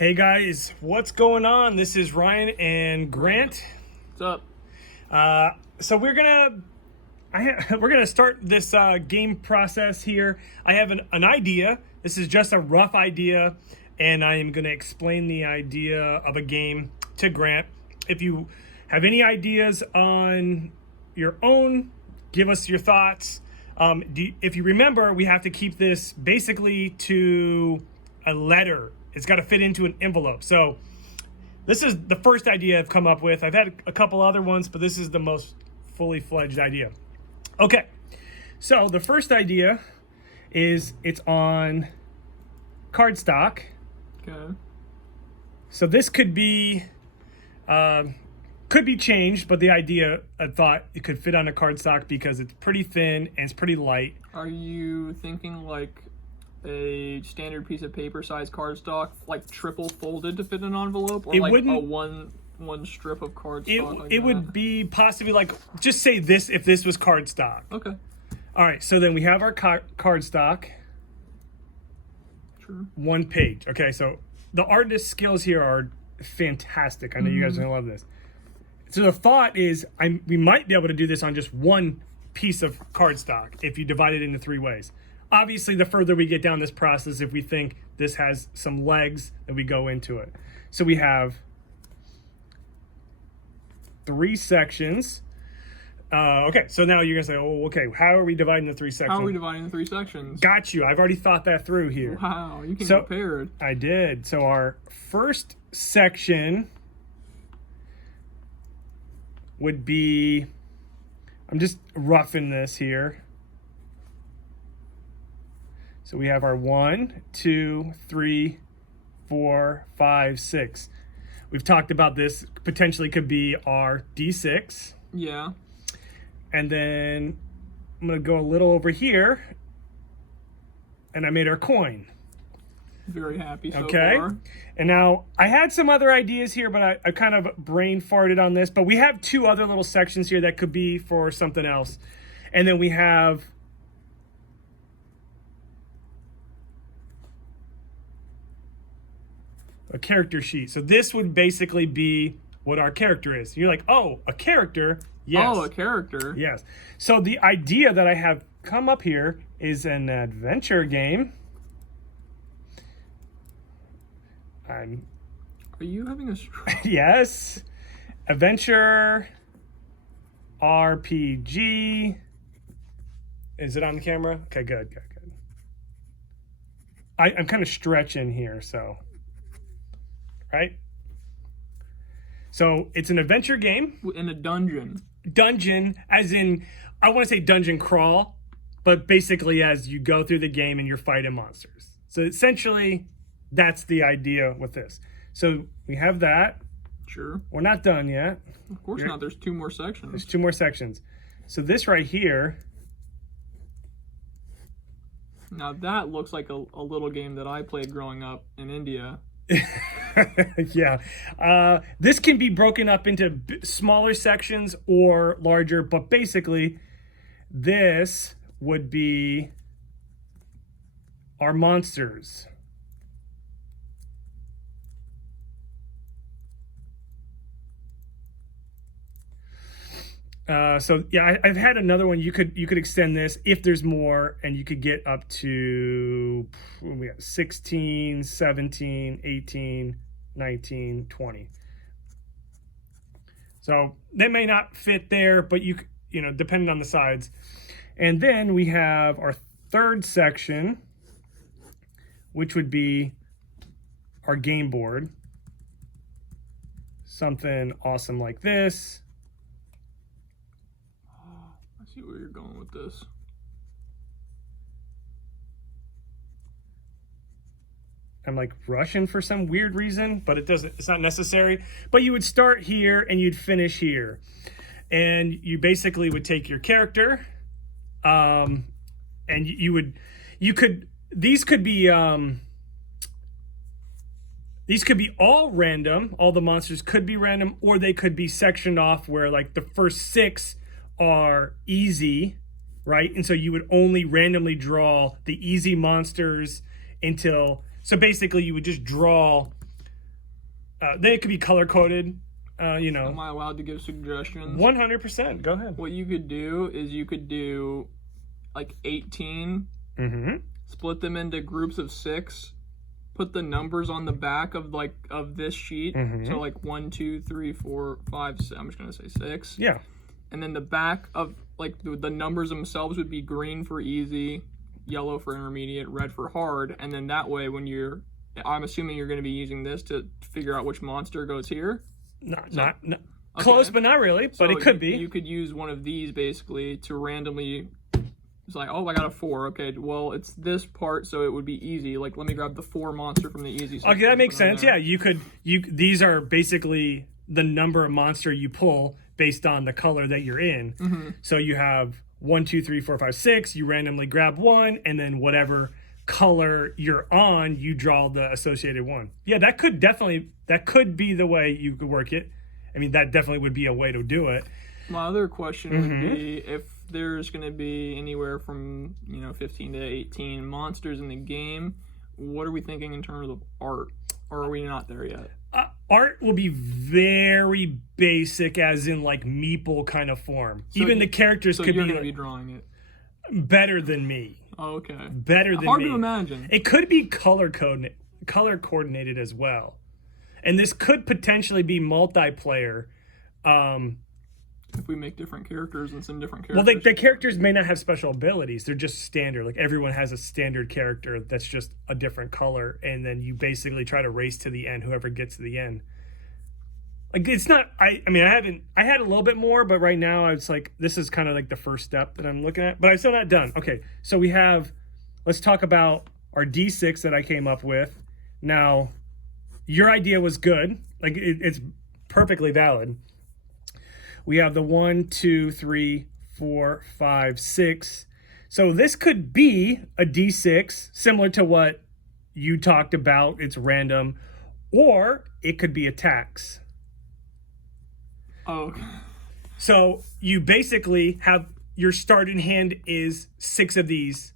Hey guys, what's going on? This is Ryan and Grant. What's up? So we're gonna start this game process here. I have an idea. This is just a rough idea, and I am gonna explain the idea of a game to Grant. If you have any ideas on your own, give us your thoughts. If you remember, we have to keep this basically to a letter. It's got to fit into an envelope. So this is the first idea I've come up with. I've had a couple other ones, but this is the most fully fledged idea. Okay, so the first idea is it's on cardstock. Okay. So this could be changed, but the idea, I thought it could fit on a cardstock because it's pretty thin and it's pretty light. Are you thinking like a standard piece of paper size cardstock, like triple folded to fit in an envelope, or It like wouldn't- a one strip of cardstock? It would be possibly like, just say this if this was cardstock. Okay. All right, so then we have our cardstock, Sure. one page. Okay, so the artist skills here are fantastic. I know you guys are gonna love this. So the thought is, we might be able to do this on just one piece of cardstock if you divide it into three ways. Obviously, the further we get down this process, if we think this has some legs, then we go into it. So we have three sections. Okay, so now you're gonna say, oh, okay, how are we dividing the three sections? How are we dividing the three sections? Got you. I've already thought that through here. Wow, you came So- prepared. I did. So our first section would be, I'm just roughing this here. So we have our 1, 2, 3, 4, 5, 6. We've talked about this potentially could be our D6. Yeah. And then I'm going to go a little over here. And I made our coin. Very happy so Okay. far. And now I had some other ideas here, but I kind of brain farted on this. But we have two other little sections here that could be for something else. And then we have a character sheet. So this would basically be what our character is. You're like, oh, a character? Yes. Oh, a character. Yes. So the idea that I have come up here is an adventure game. Are you having a stroke? Yes. Adventure RPG. Is it on the camera? Okay, good. I'm kind of stretching here, so. Right? So it's an adventure game. In a dungeon. Dungeon, as in, I want to say dungeon crawl, but basically as you go through the game and you're fighting monsters. So essentially, that's the idea with this. So we have that. Sure. We're not done yet. Of course not. There's two more sections. There's two more sections. So this right here, Now that looks like a little game that I played growing up in India. yeah. This can be broken up into smaller sections or larger, but basically this would be our monsters. So yeah, I've had another one. You could extend this if there's more, and you could get up to, we got 16, 17, 18, 19, 20. So they may not fit there, but you know, depending on the sides. And then we have our third section, which would be our game board. Something awesome like this. I see where you're going with this. I'm like rushing for some weird reason, but it's not necessary. But you would start here and you'd finish here. And you basically would take your character, and these could be all random. All the monsters could be random, or they could be sectioned off where like the first 6 are easy, right? And so you would only randomly draw the easy monsters until, so basically you would just draw Then it could be color coded. You know, Am I allowed to give suggestions? 100%. Go ahead. What you could do is you could do like 18, Mm-hmm. split them into groups of 6, put the numbers on the back of this sheet. Mhm. So like 1, 2, 3, 4, 5, 6, I'm just gonna say 6. Yeah. And then the back of like the numbers themselves would be green for easy, yellow for intermediate, red for hard, and then that way I'm assuming you're going to be using this to figure out which monster goes here. Not close, but not really. But So it could be. You could use one of these basically to randomly. It's like, oh, I got a 4. Okay, well, it's this part, so it would be easy. Like, let me grab the 4 monster from the easy section. Okay, that makes Put it on sense. there. Yeah, these are basically the number of monster you pull based on the color that you're in. Mm-hmm. So you have 1, 2, 3, 4, 5, 6. You randomly grab one, and then whatever color you're on, you draw the associated one. Yeah, that could be the way you could work it. I mean, that definitely would be a way to do it. My other question Mm-hmm. would be if there's going to be anywhere from 15 to 18 monsters in the game. What are we thinking in terms of art, or are we not there yet? Art will be very basic, as in like meeple kind of form. Even the characters So could you're be, going to be drawing it. better than me. Oh, okay. Better than Hard me. to imagine. It could be color coordinated as well, and this could potentially be multiplayer. If we make different characters and some different Well, characters. the characters may not have special abilities. They're just standard. Like everyone has a standard character that's just a different color, and then you basically try to race to the end. Whoever gets to the end. Like it's not. I mean, I had a little bit more, but right now it's like this is kind of like the first step that I'm looking at. But I'm still not done. Okay, so we have. Let's talk about our D6 that I came up with. Now, your idea was good. Like it's perfectly valid. We have the 1, 2, 3, 4, 5, 6. So this could be a D6, similar to what you talked about. It's random, or it could be attacks. Oh, okay. So you basically have your starting hand is 6 of these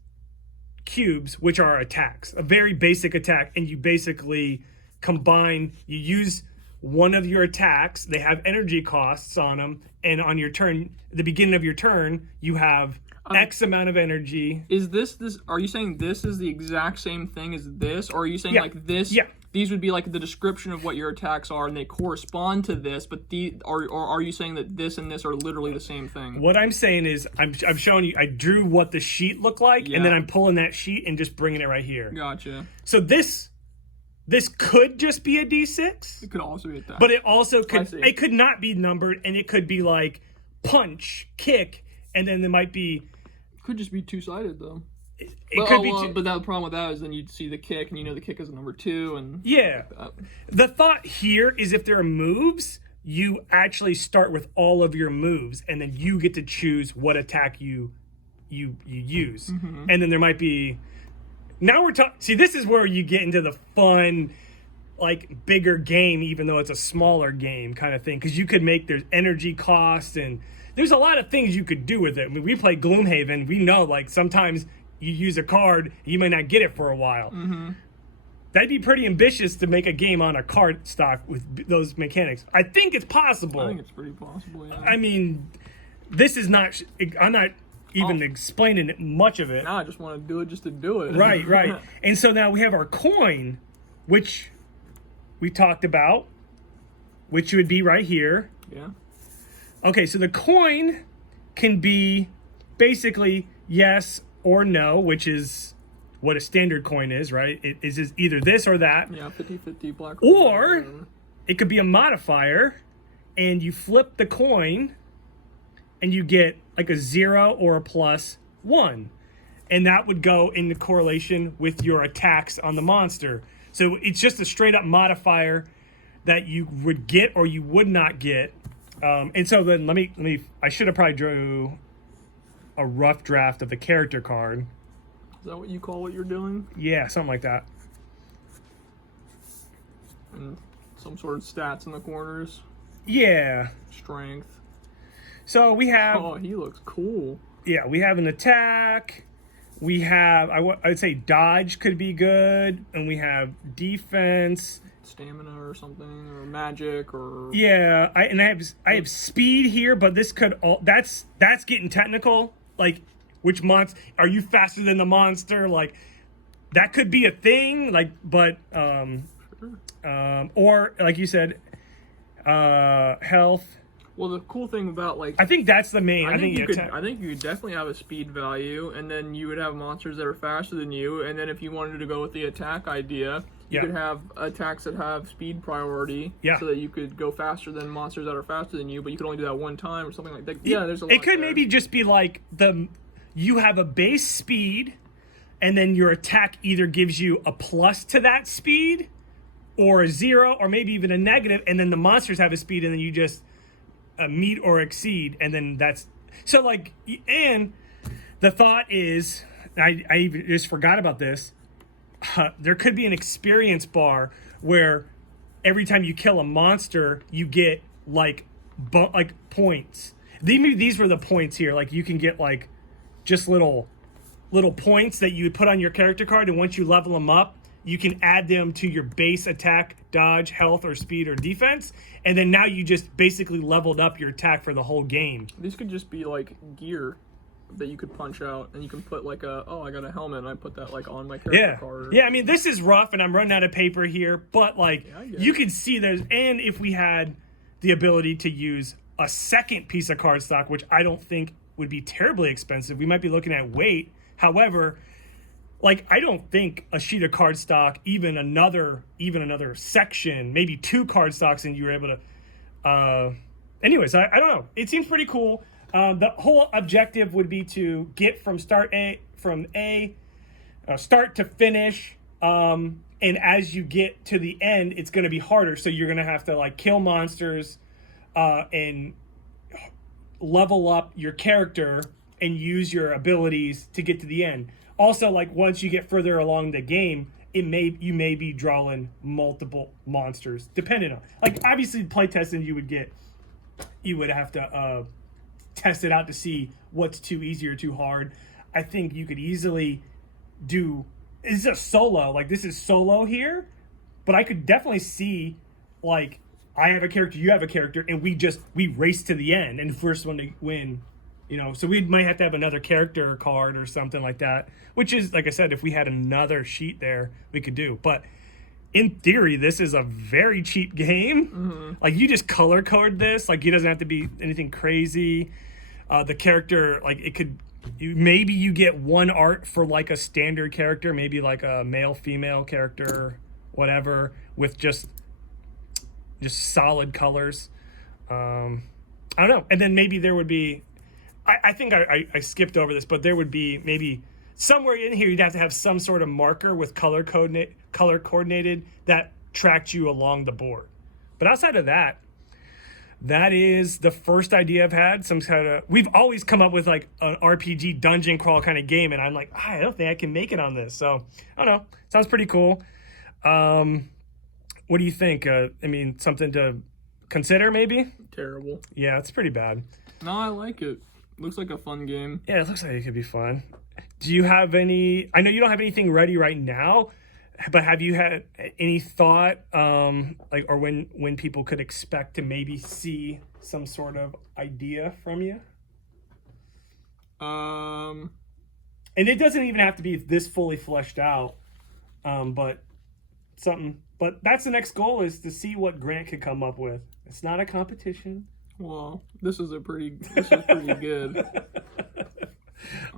cubes, which are attacks, a very basic attack, and you basically combine. You use one of your attacks. They have energy costs on them, and on your turn, the beginning of your turn, you have X amount of energy. Is this? Are you saying this is the exact same thing as this, or are you saying Yeah. like this? Yeah. These would be like the description of what your attacks are, and they correspond to this. But or are you saying that this and this are literally the same thing? What I'm saying is, I'm showing you. I drew what the sheet looked like, Yeah. and then I'm pulling that sheet and just bringing it right here. Gotcha. So this could just be a D6. It could also be attack. But it also I could see. it could not be numbered, and it could be like punch, kick, and then there might be could just be 2-sided though. it But, could be two, but the problem with that is then you'd see the kick, and the kick is a number 2, and yeah. that. The thought here is if there are moves, you actually start with all of your moves, and then you get to choose what attack you use, and then there might be. Now we're talking. See, this is where you get into the fun, like bigger game, even though it's a smaller game kind of thing, because you could make there's energy costs and there's a lot of things you could do with it. I mean, we play Gloomhaven. We know like sometimes you use a card, you may not get it for a while. That'd be pretty ambitious to make a game on a card stock with those mechanics. I think it's possible. I think it's pretty possible. Yeah. I mean, this is not. I'm not even explaining much of it. Now I just want to do it just to do it. Right. And so now we have our coin, which we talked about, which would be right here. Yeah. Okay, so the coin can be basically yes or no, which is what a standard coin is, right? It is either this or that. Yeah, 50-50 black. Or whatever. it could be a modifier, and you flip the coin, and you get like a 0 or a +1. And that would go into correlation with your attacks on the monster. So it's just a straight up modifier that you would get or you would not get. And so then let me I should have probably drew a rough draft of the character card. Is that what you call what you're doing? Yeah, something like that. And some sort of stats in the corners. Yeah. Strength. So we have Oh, he looks cool. yeah, we have an attack. We have I would say dodge could be good, and we have defense, stamina or something, or magic, or Yeah, I have speed here, but this could all that's getting technical. Like, which monster are you faster than the monster? Like, that could be a thing. Like, but or like you said, health. Well, the cool thing about like I think that's the main. I think you could. I think you could definitely have a speed value, and then you would have monsters that are faster than you. And then if you wanted to go with the attack idea, you could have attacks that have speed priority, so that you could go faster than monsters that are faster than you. But you could only do that one time or something like that. Yeah, there's a lot. It could there. maybe just be like you have a base speed, and then your attack either gives you a plus to that speed, or a 0, or maybe even a negative, and then the monsters have a speed, and then you just meet or exceed, and then that's so like. And the thought is, I just forgot about this. There could be an experience bar where every time you kill a monster, you get like points. These were the points here. Like, you can get like just little points that you would put on your character card, and once you level them up, you can add them to your base attack, dodge, health, or speed, or defense. And then now you just basically leveled up your attack for the whole game. These could just be like gear that you could punch out, and you can put like I got a helmet, and I put that like on my character card. Yeah, I mean, this is rough, and I'm running out of paper here, but like, you can see there's, and if we had the ability to use a second piece of cardstock, which I don't think would be terribly expensive, we might be looking at weight. However, like, I don't think a sheet of cardstock, even another section, maybe 2 cardstocks, and you were able to. Anyways, I don't know. It seems pretty cool. The whole objective would be to get from start to finish. And as you get to the end, it's going to be harder. So you're going to have to like kill monsters, and level up your character and use your abilities to get to the end. Also, like, once you get further along the game, you may be drawing multiple monsters, depending on, like, obviously playtesting, you would have to test it out to see what's too easy or too hard. I think you could easily do, it's a solo, like, this is solo here, but I could definitely see, like, I have a character, you have a character, and we race to the end, and the first one to win. You know, so we might have to have another character card or something like that, which is, like I said, if we had another sheet there, we could do. But in theory, this is a very cheap game. Mm-hmm. Like, you just color code this. Like, it doesn't have to be anything crazy. The character, like, maybe you get one art for, like, a standard character, maybe like a male-female character, whatever, with just solid colors. I don't know. And then maybe there would be, I think I skipped over this, but there would be maybe somewhere in here you'd have to have some sort of marker with color coordinated that tracked you along the board. But outside of that, that is the first idea I've had. We've always come up with like an RPG dungeon crawl kind of game, and I'm like, I don't think I can make it on this. So I don't know. Sounds pretty cool. What do you think? I mean, something to consider maybe? Terrible. Yeah, it's pretty bad. No, I like it. Looks like a fun game. Yeah, it looks like it could be fun. Do you have any, I know you don't have anything ready right now, but have you had any thought, like, or when people could expect to maybe see some sort of idea from you? And it doesn't even have to be this fully fleshed out, but something. But that's the next goal, is to see what Grant can come up with. It's not a competition. Well, this is pretty good. Bit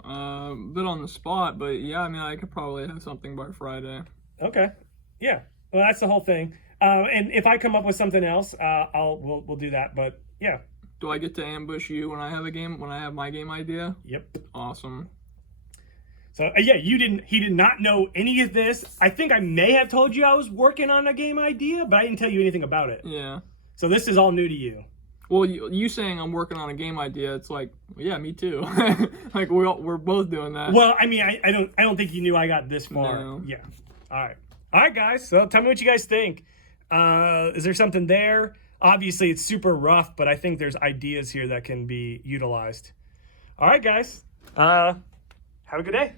on the spot, but yeah, I mean, I could probably have something by Friday. Okay. Yeah. Well, that's the whole thing. And if I come up with something else, we'll do that. But yeah. Do I get to ambush you when I have my game idea? Yep. Awesome. So yeah, he did not know any of this. I think I may have told you I was working on a game idea, but I didn't tell you anything about it. Yeah. So this is all new to you. Well, you saying I'm working on a game idea, it's like, yeah, me too. Like, we're both doing that. Well, I mean, I don't think you knew I got this far. No. Yeah. All right, guys. So tell me what you guys think. Is there something there? Obviously, it's super rough, but I think there's ideas here that can be utilized. All right, guys. Have a good day.